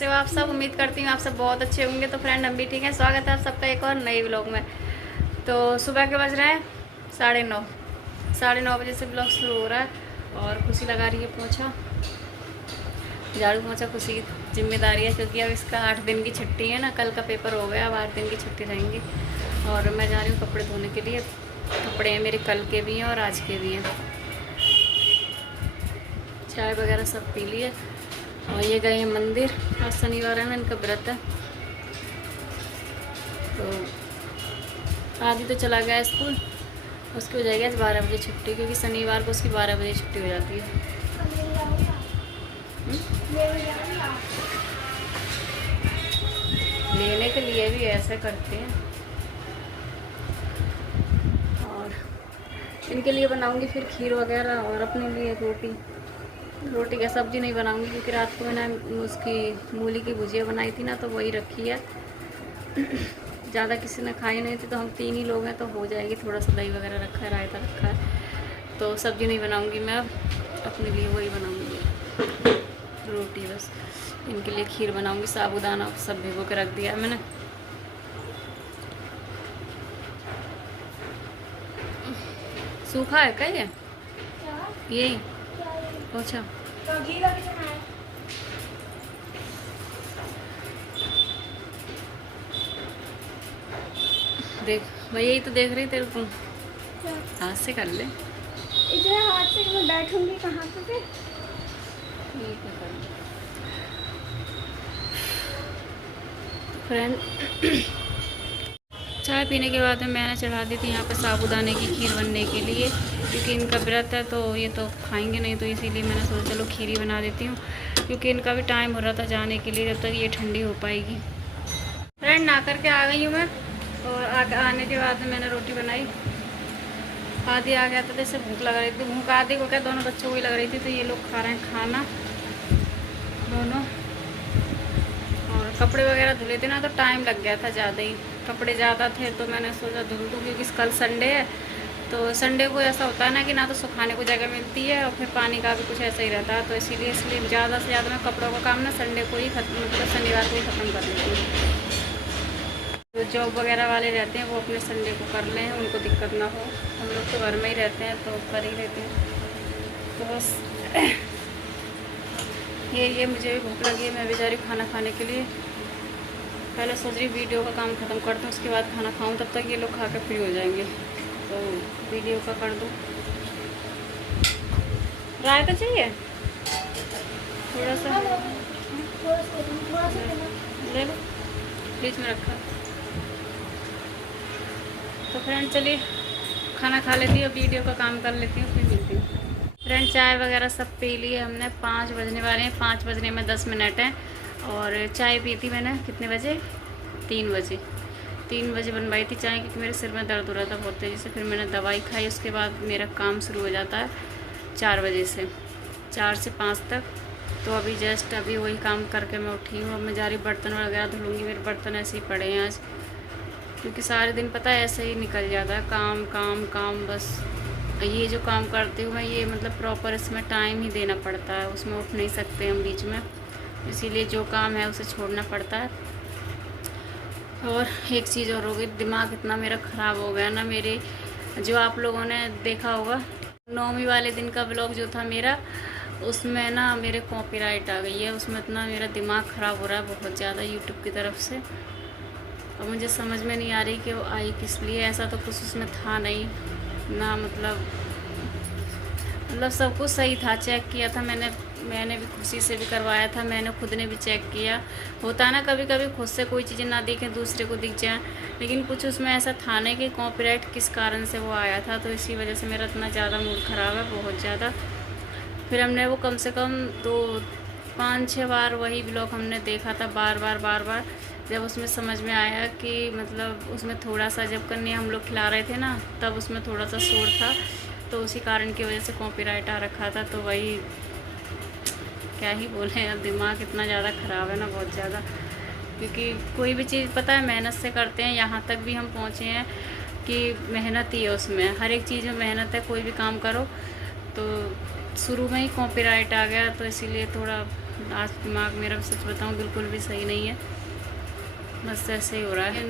कैसे हो आप सब। उम्मीद करती हूँ आप सब बहुत अच्छे होंगे। तो फ्रेंड हम भी ठीक है। स्वागत है आप सबका एक और नए व्लॉग में। तो सुबह के बज रहे हैं 9:30 बजे से ब्लॉग शुरू हो रहा है और खुशी लगा रही है पोछा, झाड़ू पोछा खुशी की जिम्मेदारी है, क्योंकि अब इसका 8 दिन की छुट्टी है ना। कल का पेपर हो गया, अब 8 दिन की छुट्टी रहेंगी और मैं जा रही हूँ कपड़े धोने के लिए। कपड़े हैं मेरे, कल के भी हैं और आज के भी हैं। चाय वगैरह सब पी लिए और ये गए हैं मंदिर। आज शनिवार है ना, इनका व्रत है। तो आदि तो चला गया स्कूल, उसकी हो जाएगी आज 12 बजे छुट्टी, क्योंकि शनिवार को उसकी 12 बजे छुट्टी हो जाती है। लेने के लिए भी ऐसे करते हैं। और इनके लिए बनाऊंगी फिर खीर वगैरह और अपने लिए रोटी का सब्ज़ी नहीं बनाऊंगी, क्योंकि रात को मैंने उसकी मूली की भुजिया बनाई थी ना, तो वही रखी है। ज़्यादा किसी ने खाई नहीं थी, तो हम 3 ही लोग हैं तो हो जाएगी। थोड़ा सा दही वगैरह रखा है, रायता रखा है, तो सब्ज़ी नहीं बनाऊंगी मैं। अब अपने लिए वही बनाऊंगी, रोटी बस। इनके लिए खीर बनाऊंगी। साबूदाना सब भिगो के रख दिया है मैंने। सूखा है क्या ये पोछा? देख मैं यही तो देख रही तेरे को। हाथ से कर ले। इधर हाथ से मैं बैठूंगी कहाँ पे फिर? ठीक है कर। फ्रेंड चाय पीने के बाद में मैंने चढ़ा दी थी यहाँ पर साबूदाने की खीर बनने के लिए, क्योंकि इनका व्रत है तो ये तो खाएंगे नहीं, तो इसीलिए मैंने सोचा चलो खीर ही बना देती हूँ, क्योंकि इनका भी टाइम हो रहा था जाने के लिए, जब तक ये ठंडी हो पाएगी। फ्रेंड नहा करके आ गई हूँ मैं, और आने के बाद में मैंने रोटी बनाई। आदि आ गया था, जैसे भूख लग रही थी। भूख आदि को क्या, दोनों बच्चों को ही लग रही थी, तो ये लोग खा रहे हैं खाना दोनों। और कपड़े वगैरह धुले थे ना, तो टाइम लग गया था ज़्यादा ही। कपड़े ज़्यादा थे तो मैंने सोचा धुल दूँ, क्योंकि कल संडे है। तो संडे को ऐसा होता है ना कि ना तो सुखाने को जगह मिलती है और फिर पानी का भी कुछ ऐसा ही रहता है, तो इसीलिए ज़्यादा से ज़्यादा मैं कपड़ों का काम ना संडे को ही खत्म, मतलब शनिवार को ही ख़त्म कर देती हूँ। जो जॉब वगैरह वाले रहते हैं वो अपने संडे को कर लें, उनको दिक्कत ना हो। हम लोग तो घर में ही रहते हैं तो कर ही लेते हैं। तो बस ये मुझे भी भूख लगी है, मैं भी जा रही खाना खाने के लिए। पहले सोच रही वीडियो का काम ख़त्म कर दूँ, उसके बाद खाना खाऊं, तब तक ये लोग खा कर फ्री हो जाएंगे। तो वीडियो का कर दूँ। रायता चाहिए थोड़ा सा, ले लो, फ्रिज में रखा। तो फ्रेंड चलिए खाना खा लेती हूँ, वीडियो का काम कर लेती हूँ, फिर मिलती हूँ। फ्रेंड चाय वगैरह सब पी लिए हमने। 5 बजने वाले हैं, 5 बजने में 10 मिनट हैं। और चाय पी थी मैंने कितने बजे? 3 बजे बनवाई थी चाय, क्योंकि मेरे सिर में दर्द हो रहा था बहुत तेज़ी से। फिर मैंने दवाई खाई, उसके बाद मेरा काम शुरू हो जाता है 4 बजे से 4 से 5 तक। तो अभी जस्ट अभी वही काम करके मैं उठी हूँ। अब मैं जा रही बर्तन वगैरह धुलूँगी। मेरे बर्तन ऐसे ही पड़े हैं आज, क्योंकि सारे दिन पता है ऐसे ही निकल जाता है, काम काम काम। बस ये जो काम करती हूँ मैं, ये मतलब प्रॉपर इसमें टाइम ही देना पड़ता है, उसमें उठ नहीं सकते हम बीच में, इसीलिए जो काम है उसे छोड़ना पड़ता है। और एक चीज़ और हो गई, दिमाग इतना मेरा ख़राब हो गया ना। मेरे जो आप लोगों ने देखा होगा 9वीं वाले दिन का व्लॉग जो था मेरा, उसमें ना मेरे कॉपीराइट आ गई है। उसमें इतना मेरा दिमाग ख़राब हो रहा है बहुत ज़्यादा यूट्यूब की तरफ से। और मुझे समझ में नहीं आ रही कि वो आई किस लिए। ऐसा तो कुछ उसमें था नहीं ना, मतलब सब कुछ सही था। चेक किया था मैंने भी, खुशी से भी करवाया था, मैंने खुद ने भी चेक किया। होता है ना कभी कभी खुद से कोई चीज़ें ना दिखें, दूसरे को दिख जाए, लेकिन कुछ उसमें ऐसा था नहीं कि कॉपीराइट किस कारण से वो आया था। तो इसी वजह से मेरा इतना ज़्यादा मूड ख़राब है, बहुत ज़्यादा। फिर हमने वो कम से कम 5-6 बार वही ब्लॉग हमने देखा था, बार बार। जब उसमें समझ में आया कि मतलब उसमें थोड़ा सा, जब कन्या हम लोग खिला रहे थे ना, तब उसमें थोड़ा सा शोर था, तो उसी कारण की वजह से कॉपीराइट आ रखा था। तो वही क्या ही बोले, अब दिमाग इतना ज़्यादा ख़राब है ना, बहुत ज़्यादा। क्योंकि कोई भी चीज़ पता है मेहनत से करते हैं, यहाँ तक भी हम पहुँचे हैं कि मेहनत ही है उसमें, हर एक चीज़ में मेहनत है। कोई भी काम करो तो शुरू में ही कॉपीराइट आ गया, तो इसीलिए थोड़ा आज दिमाग मेरा, सच बताऊँ, बिल्कुल भी सही नहीं है। बस ऐसे ही हो रहा है।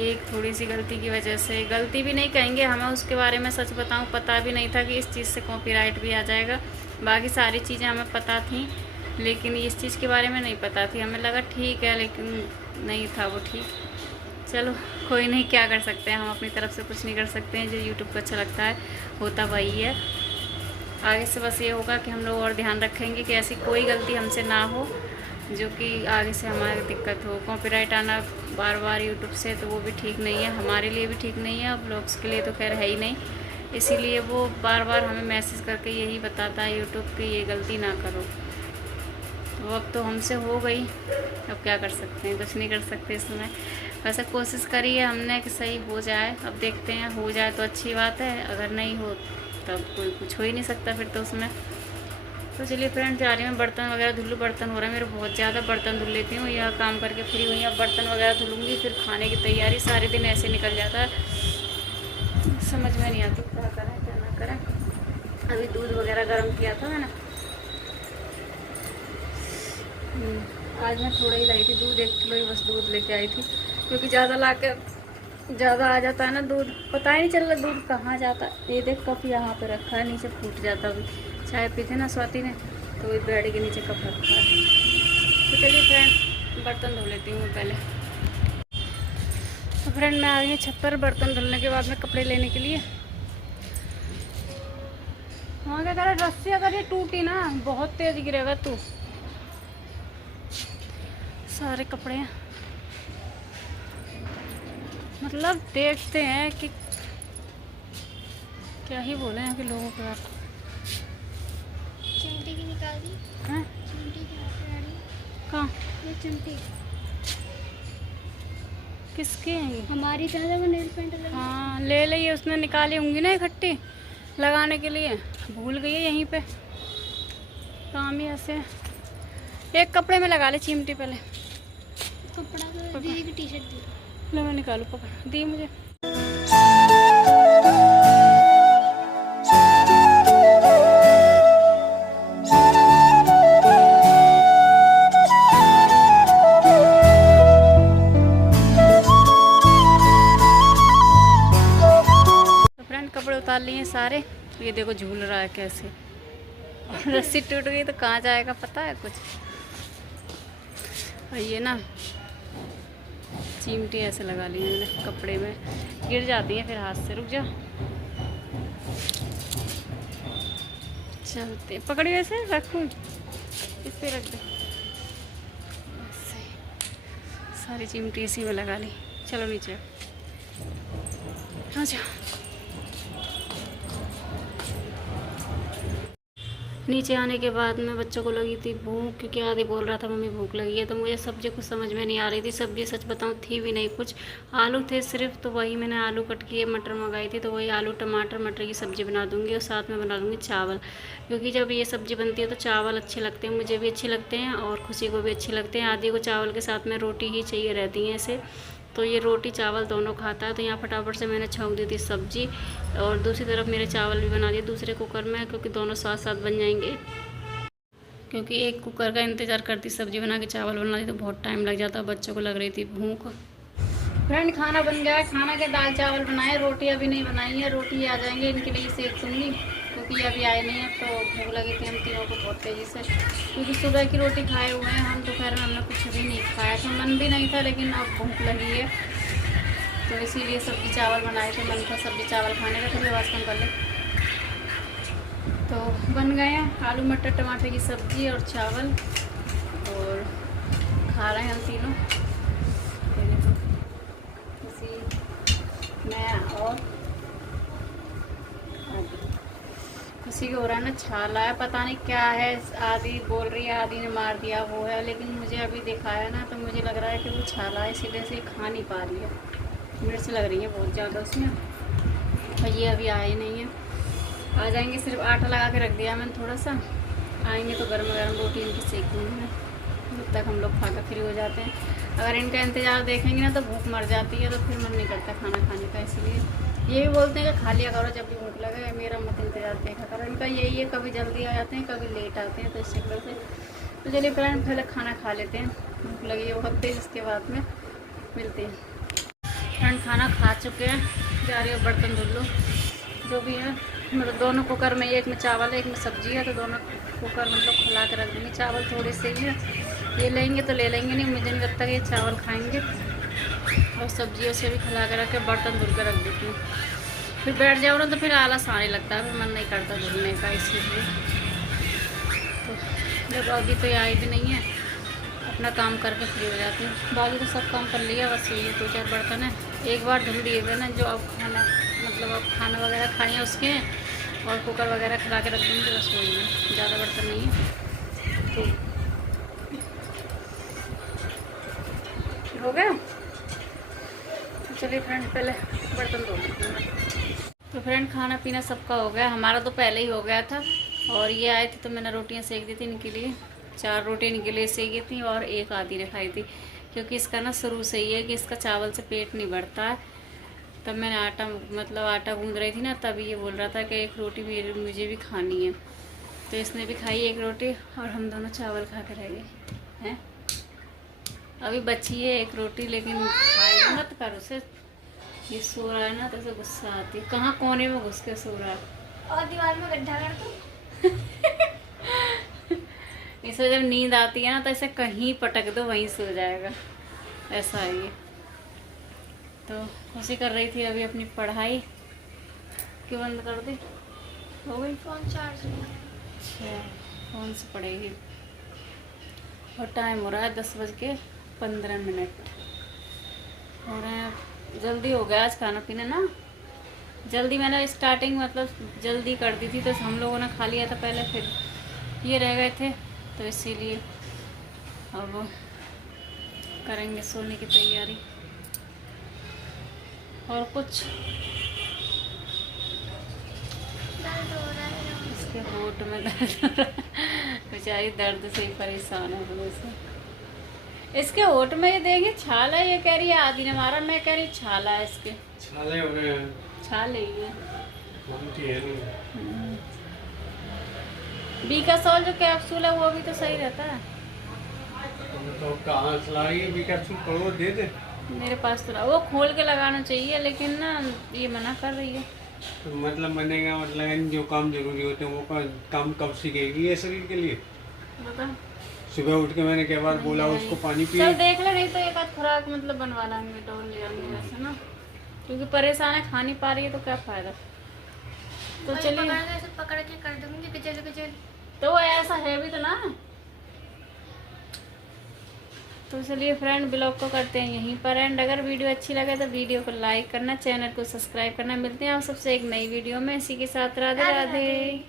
एक थोड़ी सी गलती की वजह से, गलती भी नहीं कहेंगे, हमें उसके बारे में सच बताऊँ पता भी नहीं था कि इस चीज़ से कॉपीराइट भी आ जाएगा। बाकी सारी चीज़ें हमें पता थी, लेकिन इस चीज़ के बारे में नहीं पता थी। हमें लगा ठीक है, लेकिन नहीं था वो ठीक। चलो कोई नहीं, क्या कर सकते हैं, हम अपनी तरफ से कुछ नहीं कर सकते हैं। जो यूट्यूब को अच्छा लगता है होता वही है। आगे से बस ये होगा कि हम लोग और ध्यान रखेंगे कि ऐसी कोई गलती हमसे ना हो जो कि आगे से हमारी दिक्कत हो। कॉपीराइट आना बार बार यूट्यूब से, तो वो भी ठीक नहीं है, हमारे लिए भी ठीक नहीं है, अब ब्लॉग्स के लिए तो खैर है ही नहीं। इसीलिए वो बार बार हमें मैसेज करके यही बताता है यूट्यूब कि ये गलती ना करो। तो अब तो हमसे हो गई, अब क्या कर सकते हैं, कुछ नहीं कर सकते इसमें। वैसे कोशिश करी है हमने कि सही हो जाए, अब देखते हैं, हो जाए तो अच्छी बात है, अगर नहीं हो तब कोई कुछ हो ही नहीं सकता फिर तो उसमें। तो चलिए फ्रेंड, जा रही हूँ बर्तन वगैरह धुलूँ। बर्तन हो रहा है मेरे बहुत ज़्यादा, बर्तन धुल लेती हूँ, यह काम करके फ्री हुई, अब बर्तन वगैरह धुलूँगी, फिर खाने की तैयारी। सारे दिन ऐसे निकल जाता है, समझ में नहीं आती क्या करें क्या ना करें। अभी दूध वगैरह गर्म किया था मैंने, आज मैं थोड़ा ही लाई थी दूध, 1 किलो ही बस दूध लेके आई थी, क्योंकि ज़्यादा ला के ज़्यादा आ जाता है ना दूध, पता ही नहीं चल रहा दूध कहाँ जाता है। ये देख कप यहाँ पे रखा है, नीचे फूट जाता। अभी चाय पीते ना स्वाति ने, तो वही बेड के नीचे कप रखा है। तो चलिए फ्रेंड, बर्तन धो लेती हूँ पहले। तो फ्रेंड, मैं आ गई छत पर बर्तन धुलने के बाद में कपड़े लेने के लिए। हाँ क्या करें, रस्सी अगर ये टूटी ना, बहुत तेज गिरेगा तू। सारे कपड़े मतलब देखते हैं कि क्या ही बोले हैं कि लोगों को। आप चिमटी की निकाल दी हैं? चिमटी की कहाँ? ये चिमटी किसके हैं ये? हमारी तरह वो नेल पेंट लगी। हाँ ले ली, उसने निकाली होंगी ना इकट्ठी लगाने के लिए, भूल गई है यहीं पे। काम ही ऐसे है। एक कपड़े में लगा ले चिमटी पहले। कपड़ा तो दीदी की टी शर्ट दी। लो मैं निकालू, पकड़ दी मुझे। तो फ्रेंड, कपड़े उतार लिए सारे। ये देखो झूल रहा है कैसे, और रस्सी टूट गई तो कहाँ जाएगा पता है कुछ। और ये ना चिमटी ऐसे लगा ली मैंने कपड़े में, गिर जाती है फिर हाथ से। रुक जा, चलते पकड़ी वैसे रखूँ, इस पे रख दे। सारी चिमटी इसी में लगा ली। चलो नीचे आ जाओ। नीचे आने के बाद में बच्चों को लगी थी भूख, क्योंकि आदि बोल रहा था मम्मी भूख लगी है। तो मुझे सब्जी कुछ समझ में नहीं आ रही थी, सब्जी सच बताऊँ थी भी नहीं कुछ, आलू थे सिर्फ, तो वही मैंने आलू कट किए। मटर मंगाई थी, तो वही आलू टमाटर मटर की सब्ज़ी बना दूँगी, और साथ में बना दूँगी चावल, क्योंकि जब ये सब्ज़ी बनती है तो चावल अच्छे लगते हैं, मुझे भी अच्छे लगते हैं और खुशी को भी अच्छे लगते हैं। आदि को चावल के साथ में रोटी ही चाहिए रहती है ऐसे, तो ये रोटी चावल दोनों खाता है। तो यहाँ फटाफट से मैंने छौंक दी थी सब्ज़ी, और दूसरी तरफ मेरे चावल भी बना दिए दूसरे कुकर में, क्योंकि दोनों साथ साथ बन जाएंगे। क्योंकि एक कुकर का इंतज़ार करती सब्ज़ी बना के चावल बना दी तो बहुत टाइम लग जाता, बच्चों को लग रही थी भूख। फ्रेंड, खाना बन गया है, खाना के दाल चावल बनाए, रोटी अभी नहीं बनाई है, रोटी आ जाएंगे इनके लिए सेक दूँगी, क्योंकि अभी आए नहीं है। तो भूख लगी थी हम तीनों को बहुत तेज़ी से, क्योंकि सुबह की रोटी खाए हुए हैं हम, दोपहर में हमने कुछ भी नहीं खाया था, मन भी नहीं था, लेकिन अब भूख लगी है तो इसीलिए सब्ज़ी चावल बनाए थे। मन था सब्ज़ी चावल खाने का, थोड़ी आवाज़ कम कर ले। तो बन गए हैं आलू मटर टमाटर की सब्ज़ी और चावल, और खा रहे हैं हम तीनों। मैं और किसी को हो रहा है ना छाला है, पता नहीं क्या है। आदि बोल रही है आदि ने मार दिया वो है, लेकिन मुझे अभी दिखाया ना तो मुझे लग रहा है कि वो छाला है, इसीलिए से खा नहीं पा रही है। मिर्च लग रही है बहुत ज़्यादा उसमें, और ये अभी आए नहीं है, आ जाएंगे। सिर्फ आटा लगा के रख दिया मैंने थोड़ा सा, आएंगे तो गर्म गर्म रोटी इनकी सेक दूँगी मैं, जब तक हम लोग खा कर फ्री हो जाते हैं। अगर इनका इंतज़ार देखेंगे ना तो भूख मर जाती है, तो फिर मन नहीं करता खाना खाने का, इसलिए ये भी बोलते हैं कि खा लिया करो जब भी भूख लगे, मेरा मत इंतजार देखा करो। इनका यही है, कभी जल्दी आ जाते हैं कभी लेट आते हैं, तो इस चक्कर से। तो चलिए फ्रेंड पहले खाना खा लेते हैं, भूख लगी है बहुत तेज, इसके बाद में मिलते हैं। फ्रेंड खाना खा चुके हैं, जा रही है बर्तन धुल लो जो भी है। मतलब दोनों कुकर में, एक में चावल है एक में सब्जी है, तो दोनों कुकर मतलब खुला के रख देंगे। चावल थोड़े से ही है, ये लेंगे तो ले लेंगे, नहीं मुझे नहीं लगता कि ये चावल खाएंगे। और सब्जियों से भी खिला के रख के बर्तन धुल के रख देती हूँ। फिर बैठ जाओ ना तो फिर आलस आने लगता है, फिर मन नहीं करता धुलने का, इसीलिए। तो जब अभी तो ये आई भी नहीं है, अपना काम करके फ्री हो जाती हूँ। बाकी तो सब काम कर लिया, बस ये 2-4 बर्तन है एक बार धुल दिए हुए ना, जो अब खाना मतलब अब खाना वगैरह खानी है उसके हैं, और कुकर वगैरह खिला के रख देंगे, बस वही है, ज़्यादा बर्तन नहीं है। तो हो गया। तो चलिए फ्रेंड पहले बर्तन धो लेते हैं। तो फ्रेंड खाना पीना सबका हो गया, हमारा तो पहले ही हो गया था। और ये आए थे तो मैंने रोटियां सेक दी थी इनके लिए, 4 रोटी इनके लिए सेकी थी और एक आधी रखाई थी, क्योंकि इसका ना शुरू से ही है कि इसका चावल से पेट नहीं भरता है। तब मैंने आटा गूंद रही थी ना, तभी ये बोल रहा था कि एक रोटी मुझे भी खानी है। तो इसने भी खाई एक रोटी और हम दोनों चावल खा के रह गए हैं। अभी बची है एक रोटी, लेकिन खाई मत कर उसे, ये सो रहा है ना तो उसे गुस्सा आती है। कहाँ कोने में घुस के सो रहा है, और दीवार में गड्ढा कर दो। इसे जब नींद आती है ना तो इसे कहीं पटक दो, वहीं सो जाएगा, ऐसा है ये। तो उसी कर रही थी अभी अपनी पढ़ाई। क्यों बंद कर दी, हो गई? फोन चार्ज में। अच्छा कौन से पढ़ेगी। और टाइम हो रहा है 10:15 हो रहे हैं। जल्दी हो गया आज खाना पीना ना, जल्दी मैंने स्टार्टिंग मतलब जल्दी कर दी थी, तो हम लोगों ने खा लिया था पहले, फिर ये रह गए थे, तो इसीलिए अब करेंगे सोने की तैयारी। और कुछ दर्द हो रहा है। इसके होठ में दर्द हो रहा है, बेचारी दर्द से ही परेशान है अपने से। इसके होठ में ये देखिए छाल है, ये कह रही है आदि ने मारा, मैं कह रही छाला है इसके, छाले हो रहे हैं, छाल है ये। है बीकासोल जो कैप्सूल है वो भी तो सही रहता है। तो कहाँ चला रही है कैप्सूल, करो दे दे। मेरे पास तो वो खोल के लगाना चाहिए, लेकिन ना ये मना कर रही है। तो मतलब बनेगा, मतलब जो काम जरूरी होते हैं वो काम कब सीखेगी ये शरीर के लिए। बता, सुबह उठ के मैंने कई बार बोला उसको पानी पी। चल देख ले, नहीं तो एक आध खुराक मतलब बनवा लेंगे, डोल ले आएंगे वैसे ना, क्योंकि परेशान है, खा नहीं पा रही है तो क्या फायदा। तो चलिए पकड़ के कर दूंगी किचन। तो ऐसा है भी तो ना। तो चलिए फ्रेंड ब्लॉग को करते हैं यहीं पर एंड। अगर वीडियो अच्छी लगे तो वीडियो को लाइक करना, चैनल को सब्सक्राइब करना। मिलते हैं आप सबसे एक नई वीडियो में, इसी के साथ राधे राधे।